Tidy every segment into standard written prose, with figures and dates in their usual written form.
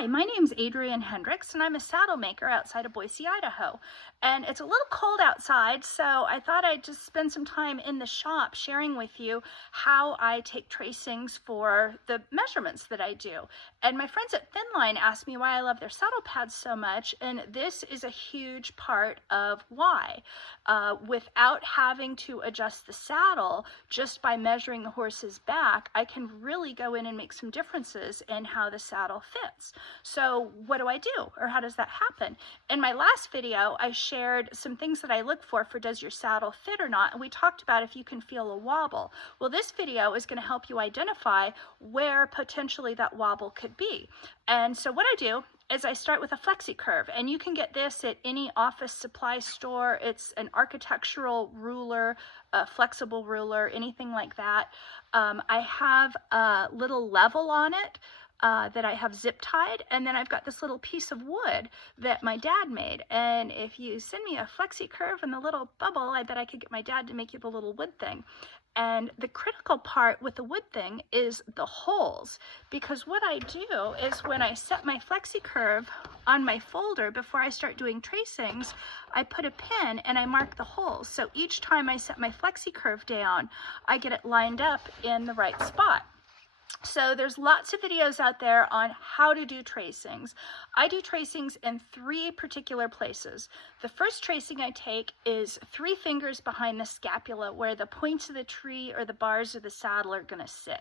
Hi, my name's Adrienne Hendricks, and I'm a saddle maker outside of Boise, Idaho. And it's a little cold outside, so I thought I'd just spend some time in the shop sharing with you how I take tracings for the measurements that I do. And my friends at Thinline asked me why I love their saddle pads so much, and this is a huge part of why. Without having to adjust the saddle, just by measuring the horse's back, I can really go in and make some differences in how the saddle fits. So what do I do, or how does that happen? In my last video, I shared some things that I look for does your saddle fit or not, and we talked about if you can feel a wobble. Well, this video is going to help you identify where potentially that wobble could be. And so what I do is I start with a flexi curve, and you can get this at any office supply store. It's an architectural ruler, a flexible ruler, anything like that. I have a little level on it that I have zip tied, and then I've got this little piece of wood that my dad made. And if you send me a flexi curve and the little bubble, I bet I could get my dad to make you the little wood thing. And the critical part with the wood thing is the holes, because what I do is when I set my flexi curve on my folder before I start doing tracings, I put a pin and I mark the holes. So each time I set my flexi curve down, I get it lined up in the right spot. So there's lots of videos out there on how to do tracings. I do tracings in 3 particular places. The first tracing I take is 3 fingers behind the scapula, where the points of the tree or the bars of the saddle are going to sit.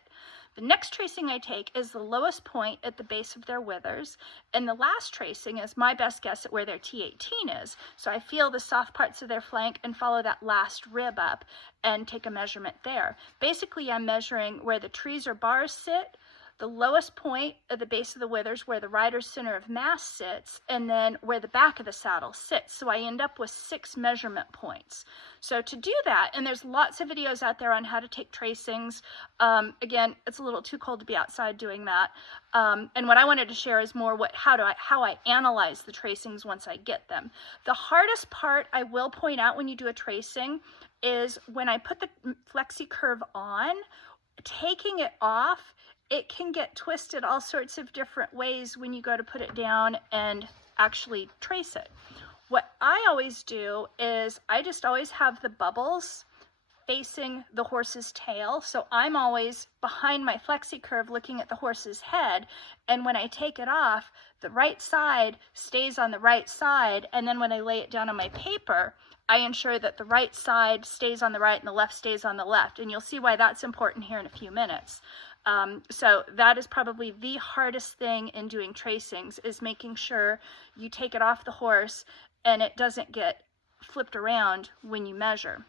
The next tracing I take is the lowest point at the base of their withers, and the last tracing is my best guess at where their T18 is. So I feel the soft parts of their flank and follow that last rib up and take a measurement there. Basically, I'm measuring where the trees or bars sit, the lowest point at the base of the withers where the rider's center of mass sits, and then where the back of the saddle sits. So I end up with 6 measurement points. So to do that, and there's lots of videos out there on how to take tracings. Again, it's a little too cold to be outside doing that. And what I wanted to share is more how I analyze the tracings once I get them. The hardest part, I will point out, when you do a tracing is when I put the flexi curve on, taking it off, it can get twisted all sorts of different ways when you go to put it down and actually trace it. What I always do is I just always have the bubbles facing the horse's tail. So I'm always behind my flexi curve looking at the horse's head. And when I take it off, the right side stays on the right side. And then when I lay it down on my paper, I ensure that the right side stays on the right and the left stays on the left. And you'll see why that's important here in a few minutes. So that is probably the hardest thing in doing tracings, is making sure you take it off the horse and it doesn't get flipped around when you measure.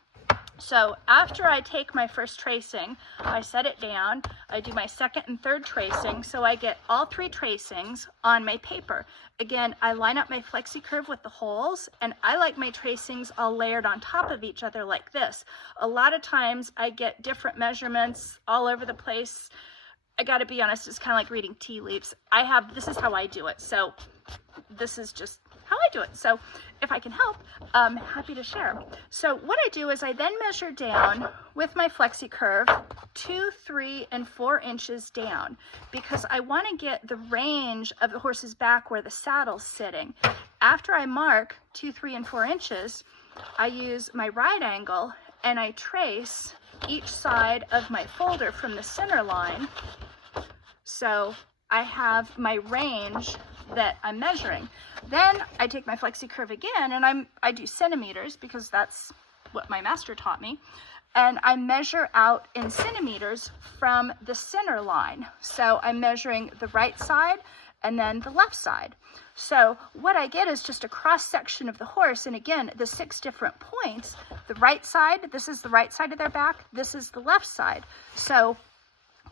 So after I take my first tracing, I set it down, I do my second and third tracing, so I get all 3 tracings on my paper. Again, I line up my flexi curve with the holes, and I like my tracings all layered on top of each other like this. A lot of times I get different measurements all over the place. I gotta be honest, it's kind of like reading tea leaves. This is how I do it, so this is just how I do it. So if I can help, I'm happy to share. So what I do is I then measure down with my flexi curve 2, 3, and 4 inches down, because I want to get the range of the horse's back where the saddle's sitting. After I mark 2, 3, and 4 inches, I use my right angle and I trace each side of my folder from the center line. So I have my range that I'm measuring. Then I take my flexi curve again, and I do centimeters, because that's what my master taught me, and I measure out in centimeters from the center line. So I'm measuring the right side and then the left side. So what I get is just a cross section of the horse, and again, the 6 different points. The right side, this is the right side of their back, this is the left side. So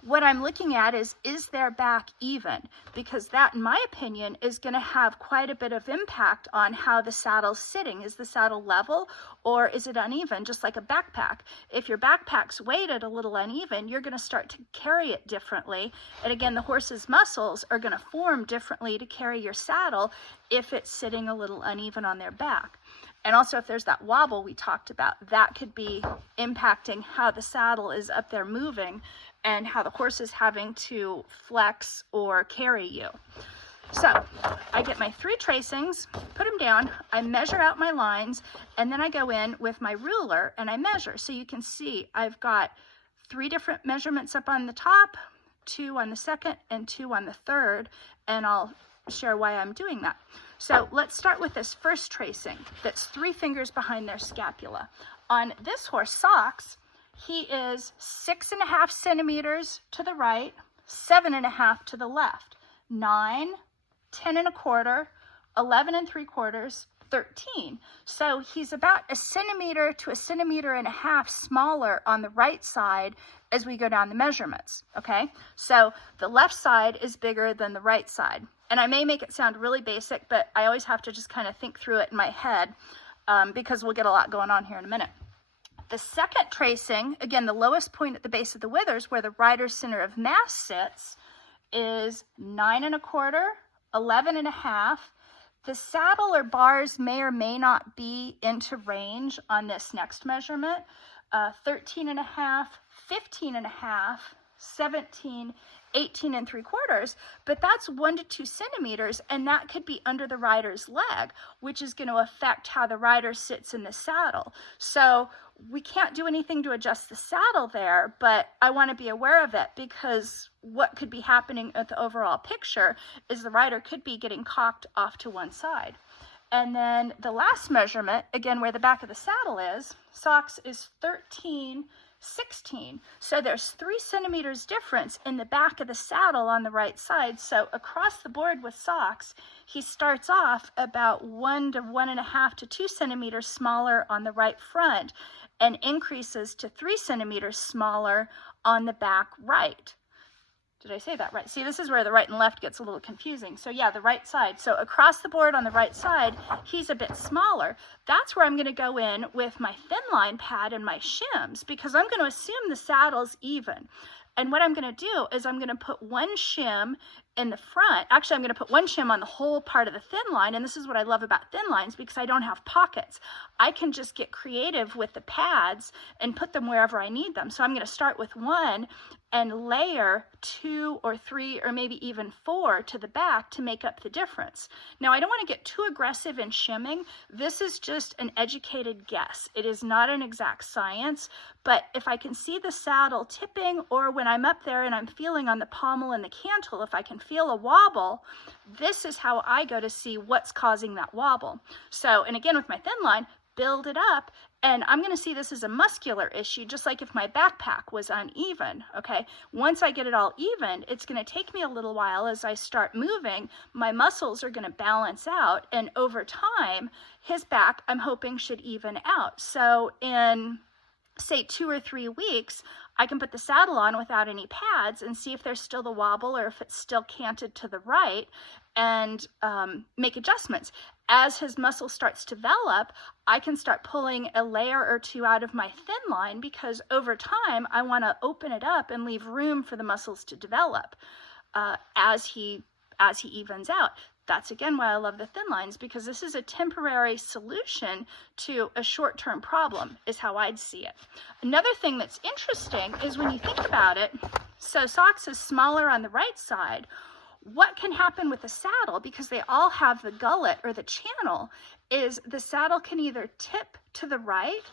what I'm looking at is their back even? Because that, in my opinion, is going to have quite a bit of impact on how the saddle's sitting. Is the saddle level, or is it uneven, just like a backpack? If your backpack's weighted a little uneven, you're going to start to carry it differently. And again, the horse's muscles are going to form differently to carry your saddle if it's sitting a little uneven on their back. And also, if there's that wobble we talked about, that could be impacting how the saddle is up there moving and how the horse is having to flex or carry you. So I get my 3 tracings, put them down, I measure out my lines, and then I go in with my ruler and I measure. So you can see I've got 3 different measurements up on the top, 2 on the second, and 2 on the third, and I'll share why I'm doing that. So let's start with this first tracing that's 3 fingers behind their scapula. On this horse, Socks, he is 6.5 centimeters to the right, 7.5 to the left, 9, 10.25, 11.75, 13. So he's about 1 centimeter to 1.5 centimeters smaller on the right side as we go down the measurements, okay? So the left side is bigger than the right side. And I may make it sound really basic, but I always have to just kind of think through it in my head because we'll get a lot going on here in a minute. The second tracing, again, the lowest point at the base of the withers where the rider's center of mass sits, is 9.25, 11.5. The saddle or bars may or may not be into range on this next measurement. 13.5, 15.5, 17, 18.75, but that's 1 to 2 centimeters, and that could be under the rider's leg, which is going to affect how the rider sits in the saddle. So we can't do anything to adjust the saddle there, but I want to be aware of it because what could be happening at the overall picture is the rider could be getting cocked off to one side. And then the last measurement, again, where the back of the saddle is, Socks is 13, 16. So there's 3 centimeters difference in the back of the saddle on the right side. So across the board with Socks, he starts off about 1 to 1.5 to 2 centimeters smaller on the right front and increases to 3 centimeters smaller on the back right. Did I say that right? See, this is where the right and left gets a little confusing. So yeah, the right side. So across the board on the right side, he's a bit smaller. That's where I'm going to go in with my thin line pad and my shims because I'm going to assume the saddle's even. And what I'm going to do is I'm going to put 1 shim in the front. Actually, I'm going to put 1 shim on the whole part of the thin line. And this is what I love about thin lines because I don't have pockets. I can just get creative with the pads and put them wherever I need them. So I'm going to start with 1 and layer 2 or 3 or maybe even 4 to the back to make up the difference. Now, I don't want to get too aggressive in shimming. This is just an educated guess. It is not an exact science, but if I can see the saddle tipping or when I'm up there and I'm feeling on the pommel and the cantle, if I can feel a wobble, this is how I go to see what's causing that wobble. So, and again, with my thin line, build it up, and I'm going to see this as a muscular issue, just like if my backpack was uneven, okay? Once I get it all even, it's going to take me a little while as I start moving. My muscles are going to balance out, and over time, his back, I'm hoping, should even out. So in, say, 2 or 3 weeks, I can put the saddle on without any pads and see if there's still the wobble or if it's still canted to the right and make adjustments. As his muscle starts to develop, I can start pulling a layer or 2 out of my thin line because over time, I want to open it up and leave room for the muscles to develop as he evens out. That's again why I love the thin lines, because this is a temporary solution to a short-term problem, is how I'd see it. Another thing that's interesting is when you think about it, so Socks is smaller on the right side. What can happen with the saddle, because they all have the gullet or the channel, is the saddle can either tip to the right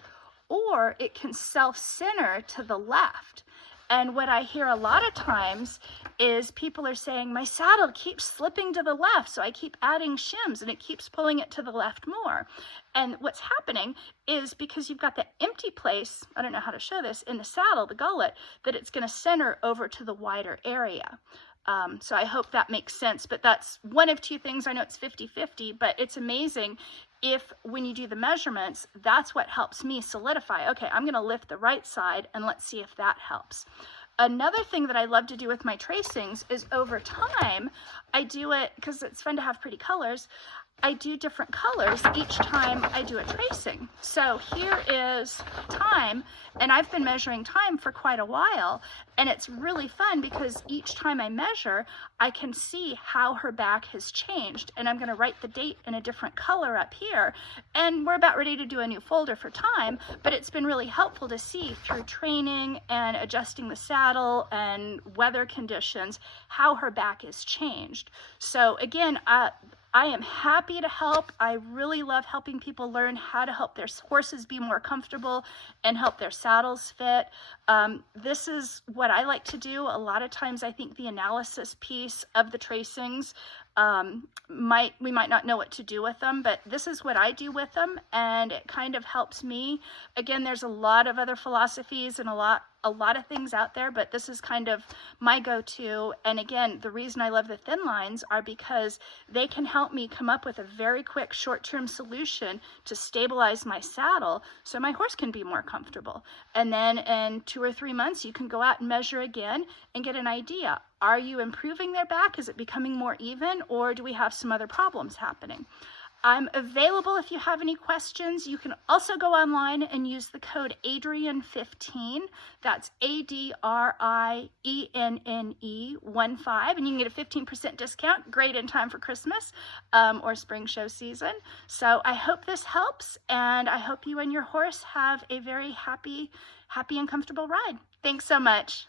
or it can self-center to the left. And what I hear a lot of times is people are saying, my saddle keeps slipping to the left, so I keep adding shims and it keeps pulling it to the left more. And what's happening is because you've got the empty place, I don't know how to show this, in the saddle, the gullet, that it's going to center over to the wider area. So I hope that makes sense, but that's one of 2 things. I know it's 50-50, but it's amazing if when you do the measurements, that's what helps me solidify. Okay, I'm going to lift the right side and let's see if that helps. Another thing that I love to do with my tracings is over time, I do it, because it's fun to have pretty colors, I do different colors each time I do a tracing. So here is time, and I've been measuring time for quite a while, and it's really fun because each time I measure, I can see how her back has changed, and I'm going to write the date in a different color up here. And we're about ready to do a new folder for time, but it's been really helpful to see through training and adjusting the saddle and weather conditions how her back has changed. So again, I am happy to help. I really love helping people learn how to help their horses be more comfortable and help their saddles fit. This is what I like to do. A lot of times I think the analysis piece of the tracings, we might not know what to do with them, but this is what I do with them, and it kind of helps me. Again, there's a lot of other philosophies and a lot of things out there, but this is kind of my go-to. And again, the reason I love the thin lines are because they can help me come up with a very quick short-term solution to stabilize my saddle so my horse can be more comfortable. And then in 2 or 3 months, you can go out and measure again and get an idea. Are you improving their back? Is it becoming more even, or do we have some other problems happening? I'm available if you have any questions. You can also go online and use the code Adrienne15. That's ADRIENNE15, and you can get a 15% discount. Great in time for Christmas or spring show season. So I hope this helps, and I hope you and your horse have a very happy and comfortable ride. Thanks so much.